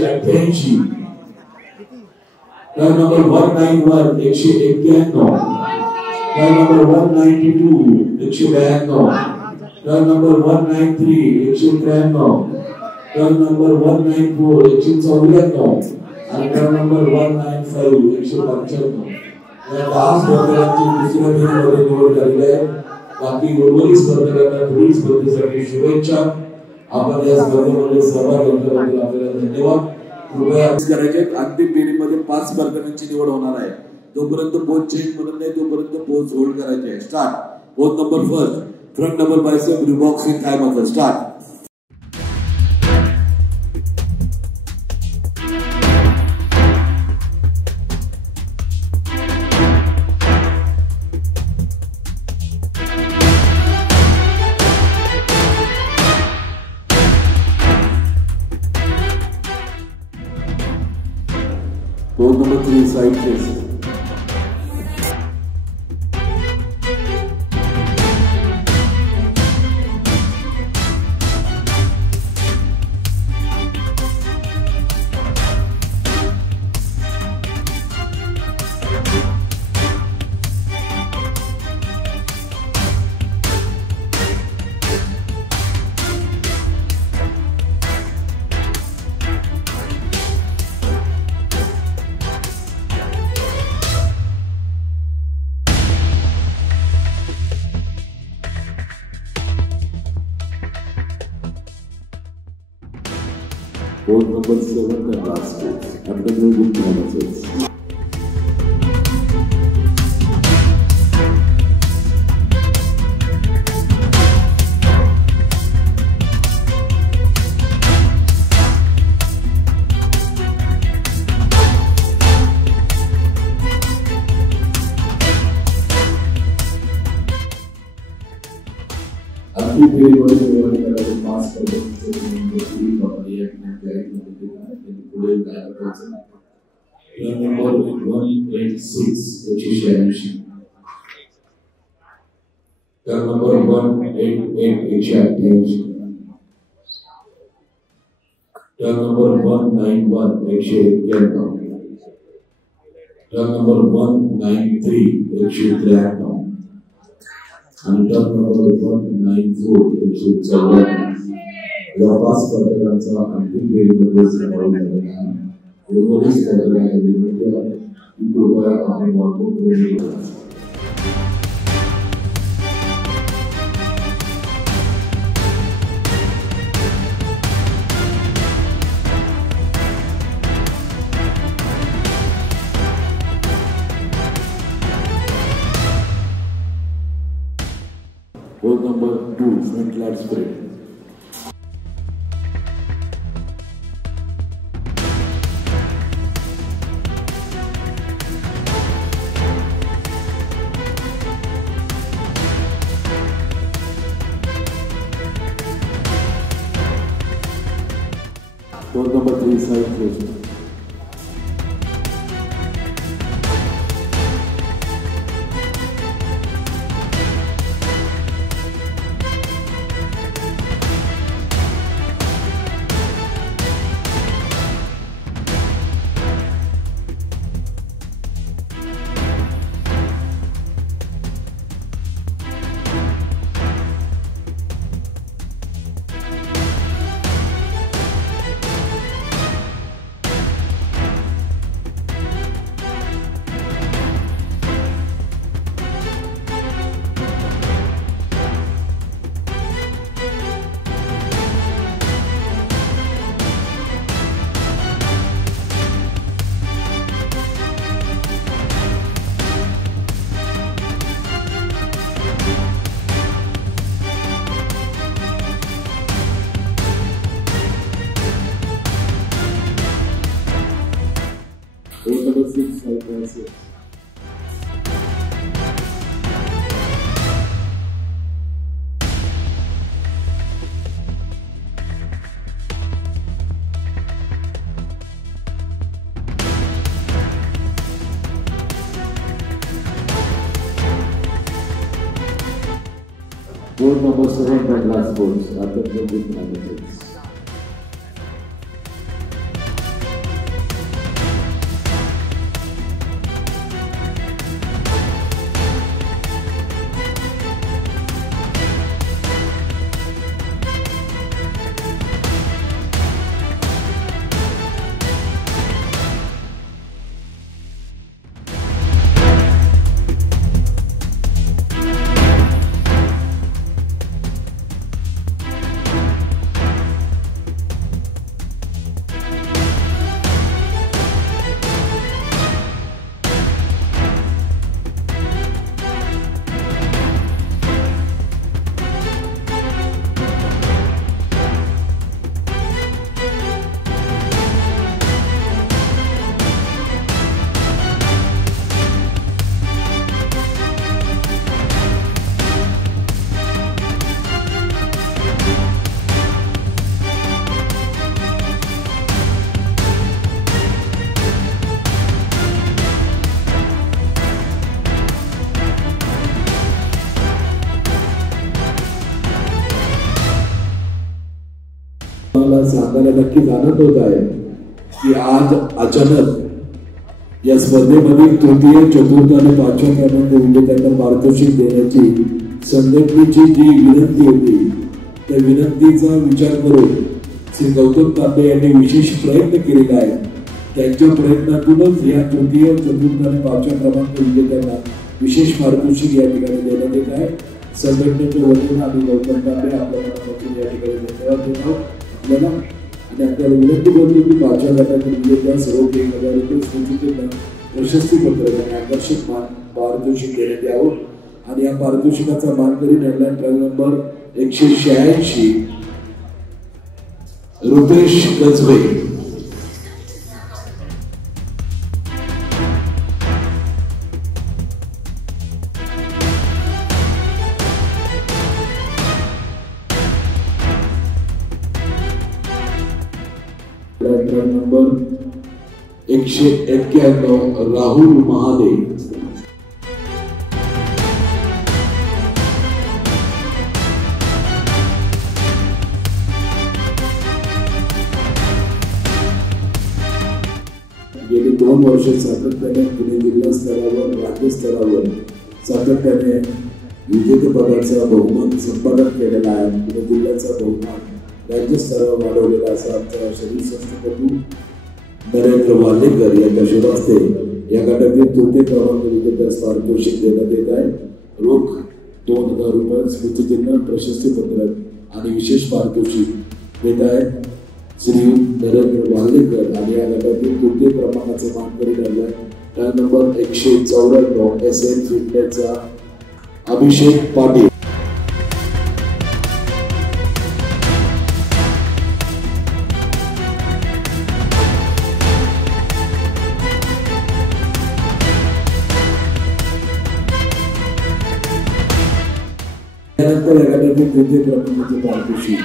88. Turn number 191, 191. Turn number 192, 192. Turn number 193, 193. Turn number 194, 194. And turn number 195, 195. या 10 स्पर्धकांची दुसऱ्या फेरीमध्ये निवड झालेली आहे. बाकी उर्वरित स्पर्धकांना पुढील स्पर्धेसाठी शुभेच्छा. आपण या स्पर्धेमध्ये सहभागी झाल्याबद्दल आपल्याला धन्यवाद. कृपया करायचे. अंतिम फेरीमध्ये 5 स्पर्धकांची निवड होणार आहे. तोपर्यंत पोज चेंज म्हणून नाही, तोपर्यंत पोज होल्ड करायचे आहे. Start. Pose number first, front double bicep रिबॉक्सिंग thigh muscle. Start. Pose number 3, side face. Pose number 7, the last pose. Abdominal good muscles. After the pass number 186, which is Shanishi. Turn number 188, which is Turn number 191, which is Turn number 193, which is and turn number 194, which is या 5 स्पर्धकांचा अंतिम फेरीमध्ये सहभाग झालेला आहे. उर्वरित स्पर्धकांना विनंती आहे की कृपया आपण वापरून पूर्ण करा. Pose number 2, front lat spread. Pose number 3, side flexion. Pose number 6, side biceps. Pose number 7, the last pose. Abdominal good muscles. मला नक्कीच आनंद होत आहे की आज अचानक या स्पर्धेमध्ये तृतीय चतुर्थ आणि पाचव्या क्रमांक विजेत्यांना पारितोषिक देण्याची संघटनेची जी विनंती होती त्या विनंतीचा विचार करून श्री गौतम तांबे यांनी विशेष प्रयत्न केलेला आहे. त्यांच्या प्रयत्नातूनच या तृतीय चतुर्थ आणि पाचव्या क्रमांक विजेत्यांना विशेष पारितोषिक या ठिकाणी देण्यात येत आहे. संघटनेच्या वतीने आम्ही गौतम तांबे आपल्या मनापासून या ठिकाणी धन्यवाद देत आहोत आपल्याला आणि आपल्याला विनंती करतो की पाचव्या गटातील विजेत्या सर्व 1000 रुपये स्मृतिचिन्ह प्रशस्तीपत्र आणि आकर्षक पारितोषिक देण्यात यावं आणि या पारितोषिकाचा मानकरी ठरला truck number 186 Rupesh Gajbe. Truck number 191 Rahul Mahadev. गेली 2 वर्ष सातत्याने पुणे जिल्हा स्तरावर राज्य स्तरावर सातत्याने विजेतेपदाचा बहुमान संपादन केलेला आहे. पुणे जिल्ह्याचा बहुमान राज्य स्तरावर वाढवलेला असा आमचा शरीर संस्थापक नरेंद्र वालेकर यांच्या शुभास्ते या गटातील तृतीय क्रमांक विजेत्यास पारितोषिक देण्यात येत आहे. रोख 2000 रुपये स्मृतिचिन्ह प्रशस्तीपत्र आणि विशेष पारितोषिक देत आहेत श्री नरेंद्र वालेकर आणि या गटातील तृतीय क्रमांकाचे मानकरी ठरलाय ट्रक नंबर 194 SM फिटनेसचा अभिषेक पाटील. त्यानंतर या गटातील तृतीय क्रमांकाचे पारितोषिक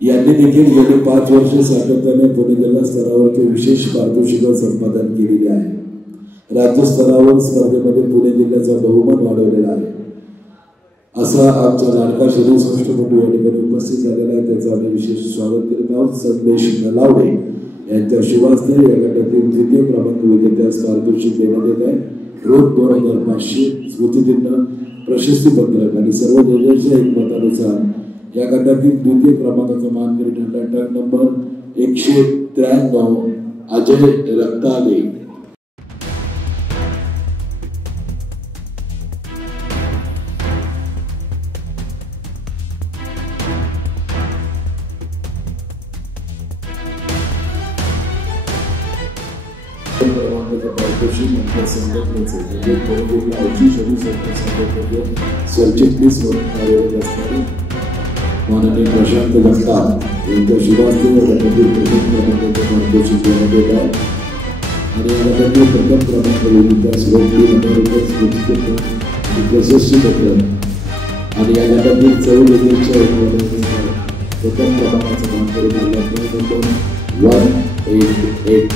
यांनी देखील गेली 5 वर्ष सातत्याने पुणे जिल्हा स्तरावरचे विशेष पारितोषिक संपादन केलेले आहे. राज्य स्तरावर स्पर्धेमध्ये पुणे जिल्ह्याचा बहुमान वाढवलेला आहे असा आमचा लाडका शरीर संस्थापक या ठिकाणी उपस्थित झालेला आहे. त्याचं आम्ही विशेष स्वागत करीत आहोत. संदेश नलावडे यांच्या शुभास्ते या गटातील तृतीय क्रमांक विजेत्यास पारितोषिक देण्यात येत आहे. रोख 2500 स्मृतिचिन्ह प्रशस्तीपत्रक आणि सर्व जजेसच्या एकमतानुसार या गटातील द्वितीय क्रमांकाचा मानकरी ठरला ट्रक नंबर 193 अजय रक्ताले. सरचिटणीस म्हणून कार्यरत असणारे माननीय प्रशांत जगताप यांच्या शुभास्ते या गटातील प्रथम क्रमांकाचे पारितोषिक देण्यात येत आहे आणि या गटातील प्रथम क्रमांक विजेत्यास रोख 2000 रुपये स्मृतिचिन्ह आणि प्रशस्तीपत्र आणि या गटातील 14 प्रथम क्रमांकाचा मानकरी ठरला ट्रक नंबर 188